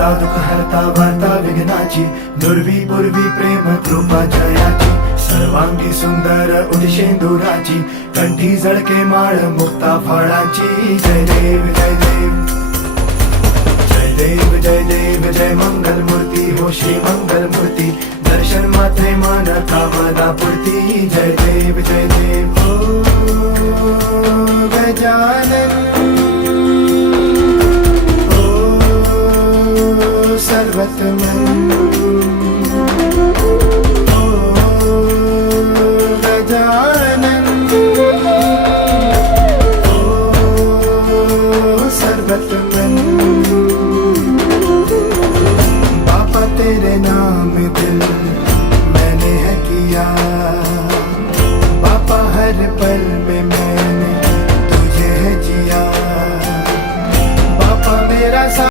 दाता दुःख हरता वार्ता विघ्नाची, दुर्वी पूर्वी प्रेम कृपा जयाची, सर्वांगी सुंदर उदिशेंदुराची, कंठी जळके माळ मुक्ता फळाची. जय देव जय देव जय देव जय देव जय मंगल मूर्ती हो श्री मंगल मूर्ती, दर्शन मात्रे मन कामना पूर्ती. जय देव जय देव ओ गजानन ओ सर्वतमन